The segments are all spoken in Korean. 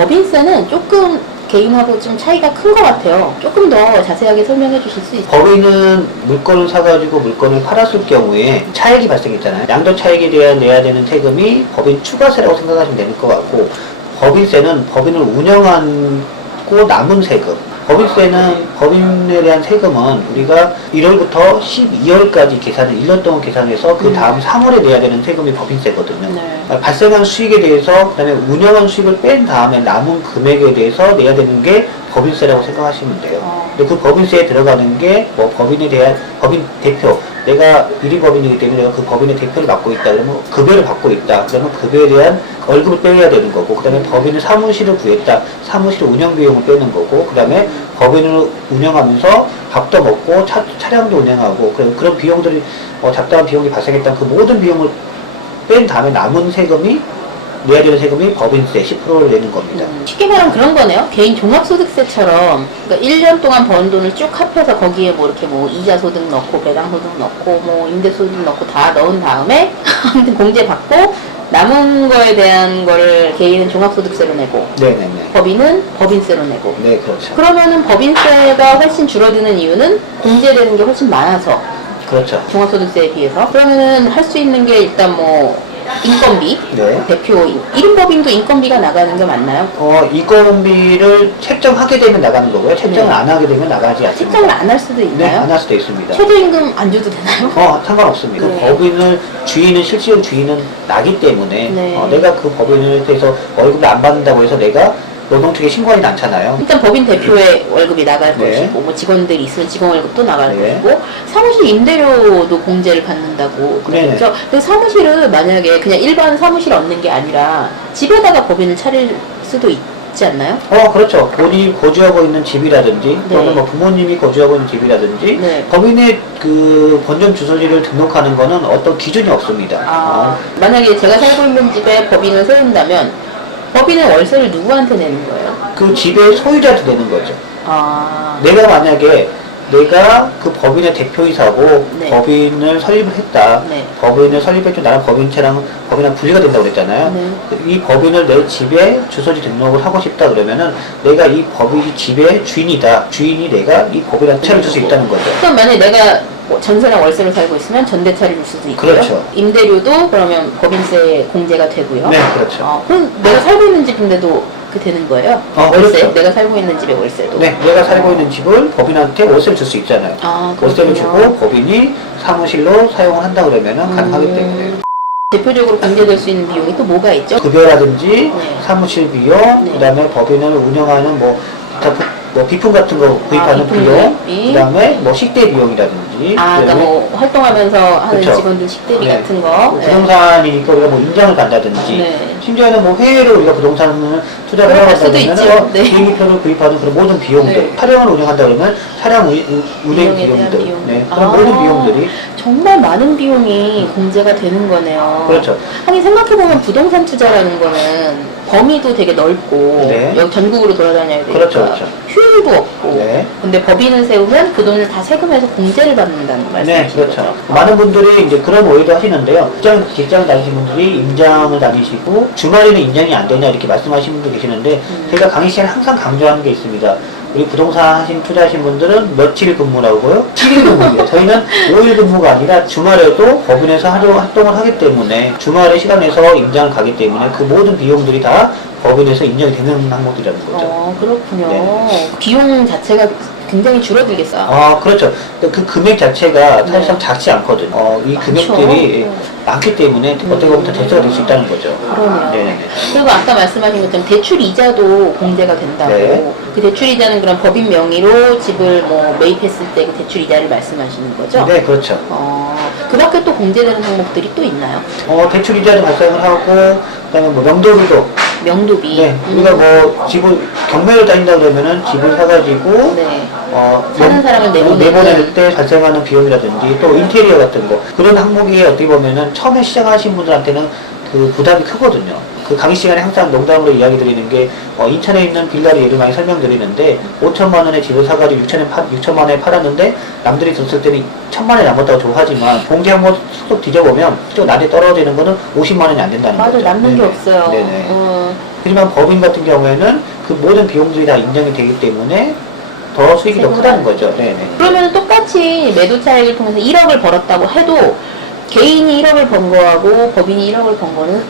법인세는 조금 개인하고 좀 차이가 큰 것 같아요. 조금 더 자세하게 설명해 주실 수 있어요? 법인은 물건을 사가지고 물건을 팔았을 경우에 차익이 발생했잖아요. 양도 차익에 대한 내야 되는 세금이 법인 추가세라고 생각하시면 될 것 같고, 법인세는 법인을 운영하고 남은 세금. 법인세는 법인에 대한 세금은 우리가 1월부터 12월까지 계산을 1년 동안 계산해서 그 다음 3월에 내야 되는 세금이 법인세거든요. 네. 발생한 수익에 대해서 그다음에 운영한 수익을 뺀 다음에 남은 금액에 대해서 내야 되는 게 법인세라고 생각하시면 돼요. 근데 그 법인세에 들어가는 게 뭐 법인에 대한 법인 대표, 내가 1위 법인이기 때문에 내가 그 법인의 대표를 맡고 있다 그러면 급여를 받고 있다 그러면 급여에 대한 월급을 빼야 되는 거고, 그 다음에 법인의 사무실을 구했다, 사무실 운영 비용을 빼는 거고, 그 다음에 법인을 운영하면서 밥도 먹고 차량도 운영하고 그런 비용들이 잡다한 비용이 발생했던 그 모든 비용을 뺀 다음에 남은 세금이 내야 되는 세금이 법인세 10%를 내는 겁니다. 쉽게 말하면 그런 거네요. 개인 종합소득세처럼, 그러니까 1년 동안 번 돈을 쭉 합해서 거기에 뭐 이렇게 뭐 이자 소득 넣고 배당 소득 넣고 뭐 임대 소득 넣고 다 넣은 다음에 아무튼 공제 받고 남은 거에 대한 거를 개인은 종합소득세로 내고, 네네네. 법인은 법인세로 내고. 네, 그렇죠. 그러면은 법인세가 훨씬 줄어드는 이유는 공제되는 게 훨씬 많아서, 그렇죠. 종합소득세에 비해서. 그러면은 할 수 있는 게 일단 뭐 인건비, 네. 대표 1인 법인도 인건비가 나가는 게 맞나요? 인건비를 책정하게 되면 나가는 거고요. 책정을 네. 안 하게 되면 나가지 않습니다. 책정을 안 할 수도 네, 있나요? 안 할 수도 있습니다. 최저임금 안 줘도 되나요? 상관없습니다. 네. 그 법인을 주인은 실질 주인은 나기 때문에 네. 내가 그 법인을 해서 월급을 안 받는다고 해서 내가 노동청에 신고하진 않잖아요. 일단 법인 대표의 월급이 나갈 네. 것이고, 뭐 직원들이 있으면 직원 월급도 나갈 네. 것이고, 사무실 임대료도 공제를 받는다고 그랬죠. 네. 근데 사무실은 만약에 그냥 일반 사무실 얻는 게 아니라 집에다가 법인을 차릴 수도 있지 않나요? 그렇죠. 본인이 거주하고 있는 집이라든지 또는 뭐 부모님이 거주하고 있는 집이라든지 네. 법인의 그 본점 주소지를 등록하는 거는 어떤 기준이 없습니다. 만약에 제가 살고 있는 집에 법인을 세운다면 법인은 월세를 누구한테 내는 거예요? 그 집의 소유자한테 내는 거죠. 내가 만약에 내가 그 법인의 대표이사고 네. 법인을 설립을 했다. 네. 법인을 설립했죠. 나는 법인이랑 분리가 된다고 그랬잖아요. 네. 이 법인을 내 집에 주소지 등록을 하고 싶다 그러면은 내가 이 법인 집의 주인이다. 주인이 내가 이 법인한테 차를 줄 수 있다는 거죠. 그럼 만약에 내가 뭐 전세랑 월세로 살고 있으면 전대차를 줄 수도 있고요. 그렇죠. 임대료도 그러면 법인세 공제가 되고요. 네, 그렇죠. 그럼 내가 살고 있는 집인데도 그 되는 거예요? 월세? 그렇죠. 내가 살고 있는 집의 월세도? 네, 내가 살고 있는 집을 법인한테 월세를 줄 수 있잖아요. 월세를 그렇군요. 주고 법인이 사무실로 사용을 한다 그러면은 가능하기 때문에. 대표적으로 공제될 수 있는 비용이 또 뭐가 있죠? 급여라든지 네. 사무실 비용, 네. 그다음에 법인을 운영하는 비품 같은 거 구입하는 비품 비용, 구입비. 그다음에 뭐 식대 비용이라든지. 그러니까 뭐 활동하면서 하는 그쵸. 직원들 식대비 네. 같은 거. 부동산이니까 우리가 뭐 인장을 간다든지, 네. 심지어는 뭐 해외로 우리가 부동산을 투자를 그럴 하다 수도 보면 있죠. 네. 비행기표를 구입하는 그런 모든 비용들, 네. 차량을 운영한다 그러면 차량 운행 운영에 대한 비용들, 비용. 그런 모든 비용들이. 정말 많은 비용이 공제가 되는 거네요. 그렇죠. 하긴 생각해보면 부동산 투자라는 거는 범위도 되게 넓고, 네. 여기 전국으로 돌아다녀야 되니까 그렇죠, 그렇죠. 휴일도 없고, 네. 근데 법인을 세우면 그 돈을 다 세금에서 공제를 받는다는 말씀이신 네, 그렇죠. 거죠? 많은 분들이 이제 그런 오해도 하시는데요. 직장 다니시는 분들이 임장을 다니시고 주말에는 임장이 안 되냐 이렇게 말씀하시는 분도 계시는데 제가 강의 시간에 항상 강조하는 게 있습니다. 우리 부동산 투자하신 분들은 며칠 근무라고요? 7일 근무입니다. 저희는 5일 근무가 아니라 주말에도 법인에서 활동을 하기 때문에 주말에 시간 내서 임장을 가기 때문에 그 모든 비용들이 다 법인에서 인정이 되는 항목이라는 거죠. 그렇군요. 네. 비용 자체가 굉장히 줄어들겠어요. 그렇죠. 그 금액 자체가 사실상 작지 않거든요. 이 금액들이 많기 때문에 어떻게 보면 더 대수가 될 수 있다는 거죠. 그러네요. 네네. 그리고 아까 말씀하신 것처럼 대출 이자도 공제가 된다고. 네. 그 대출 이자는 그런 법인 명의로 집을 뭐 매입했을 때 그 대출 이자를 말씀하시는 거죠? 네, 그렇죠. 그 밖에 또 공제되는 항목들이 또 있나요? 대출 이자도 발생을 하고, 그다음에 뭐 명도비도. 명도비. 네, 우리가 뭐 집을 경매를 다닌다 그러면은 집을 사가지고 네. 사는 사람을 내보낼 때 발생하는 비용이라든지 또 인테리어 같은 거 그런 항목이 어떻게 보면은 처음에 시작하신 분들한테는 그 부담이 크거든요. 그 강의 시간에 항상 농담으로 이야기 드리는 게 인천에 있는 빌라를 예를 많이 설명드리는데 5천만 원에 집을 사가지고 6천만 원에 팔았는데 남들이 들었을 때는 1,000만 원이 남았다고 좋아하지만 공제 한번 쏙 뒤져보면 또 나한테 떨어지는 거는 50만 원이 안 된다는 거죠. 남는 게 네네. 없어요. 네네. 하지만 법인 같은 경우에는 그 모든 비용들이 다 인정이 되기 때문에 더 수익이 더 크다는 거죠. 네네. 그러면 똑같이 매도 차익을 통해서 1억을 벌었다고 해도 개인이 1억을 번 거하고 법인이 1억을 번 거는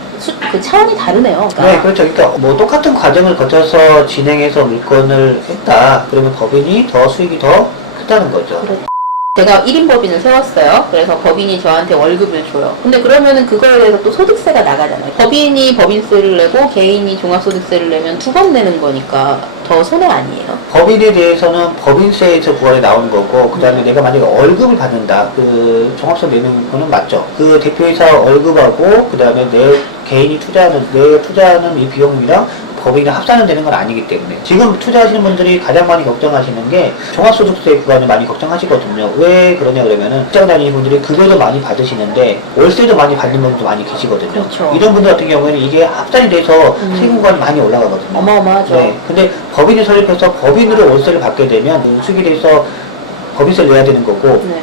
그 차원이 다르네요. 그러니까 네, 그렇죠. 그러니까 뭐 똑같은 과정을 거쳐서 진행해서 물건을 했다. 그러면 법인이 더 수익이 더 크다는 거죠. 제가 1인 법인을 세웠어요. 그래서 법인이 저한테 월급을 줘요. 근데 그러면은 그거에 대해서 또 소득세가 나가잖아요. 법인이 법인세를 내고 개인이 종합소득세를 내면 두 번 내는 거니까 더 손해 아니에요? 법인에 대해서는 법인세에서 부과해 나오는 거고, 그 다음에 내가 만약에 월급을 받는다. 그 종합세 내는 거는 맞죠. 그 대표이사 월급하고, 그 다음에 내 개인이 내가 투자하는 이 비용이랑 법인이랑 합산은 되는 건 아니기 때문에 지금 투자하시는 분들이 가장 많이 걱정하시는 게 종합소득세 구간을 많이 걱정하시거든요. 왜 그러냐 그러면은 직장 다니는 분들이 급여도 많이 받으시는데 월세도 많이 받는 분도 많이 계시거든요. 그렇죠. 이런 분들 같은 경우에는 이게 합산이 돼서 세금관이 많이 올라가거든요. 어마어마하죠. 네. 근데 법인을 설립해서 법인으로 월세를 받게 되면 그 수익에 대해서 법인세를 내야 되는 거고, 네.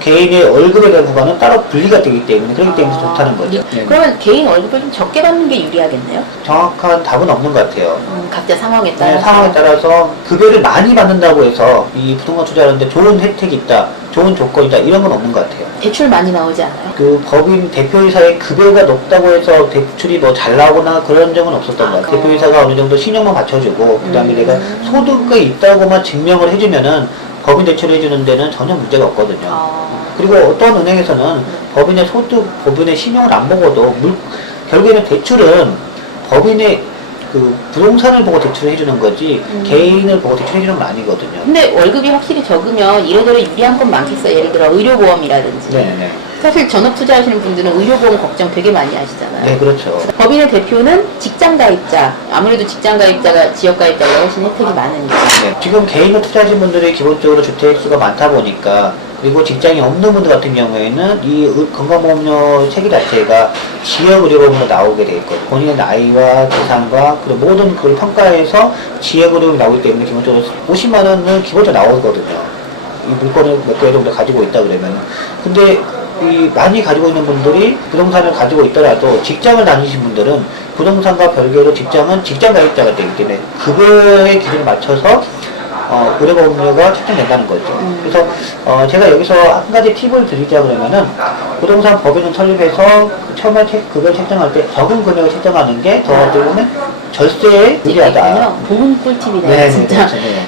개인의 월급에 대한 부분은 따로 분리가 되기 때문에 그렇기 때문에 좋다는 거죠. 네. 그러면 개인 월급을 좀 적게 받는 게 유리하겠네요? 정확한 답은 없는 것 같아요. 각자 상황에 따라서. 네, 상황에 따라서 급여를 많이 받는다고 해서 이 부동산 투자하는데 좋은 혜택이 있다, 좋은 조건이다, 이런 건 없는 것 같아요. 대출 많이 나오지 않아요? 그 법인 대표이사의 급여가 높다고 해서 대출이 뭐 잘 나오거나 그런 적은 없었던 것 같아요. 대표이사가 어느 정도 신용만 받쳐주고, 그 다음에 내가 소득이 있다고만 증명을 해주면은 법인 대출을 해주는 데는 전혀 문제가 없거든요. 그리고 어떤 은행에서는 법인의 소득, 법인의 신용을 안 보고도 결국에는 대출은 법인의 그 부동산을 보고 대출을 해주는 거지 개인을 보고 대출해주는 건 아니거든요. 근데 월급이 확실히 적으면 이래저래 유리한 건 많겠어요. 예를 들어 의료보험이라든지. 네네. 사실 전업 투자하시는 분들은 의료보험 걱정 되게 많이 하시잖아요. 네, 그렇죠. 법인의 대표는 직장가입자, 아무래도 직장가입자가 지역가입자보다 훨씬 혜택이 많으니까. 네. 지금 개인으로 투자하신 분들이 기본적으로 주택수가 많다 보니까, 그리고 직장이 없는 분들 같은 경우에는 이 건강보험료 체계 자체가 지역의료보험으로 나오게 돼 있거든요. 본인의 나이와 재산과 그리고 모든 걸 평가해서 지역의료보험이 나오기 때문에 기본적으로 50만 원은 기본적으로 나오거든요. 이 물건을 몇 개 정도 가지고 있다 그러면. 근데 이 많이 가지고 있는 분들이 부동산을 가지고 있더라도 직장을 다니신 분들은 부동산과 별개로 직장은 직장 가입자가 되기 때문에 급여의 기준에 맞춰서 의료보험료가 책정된다는 거죠. 그래서 제가 여기서 한 가지 팁을 드리자 그러면은 부동산 법인을 설립해서 처음에 급여를 책정할 때 적은 금액을 책정하는 게 더 어떻게 보면 절세에 유리하다. 좋은 꿀팁이네요, 네, 진짜. 네, 네.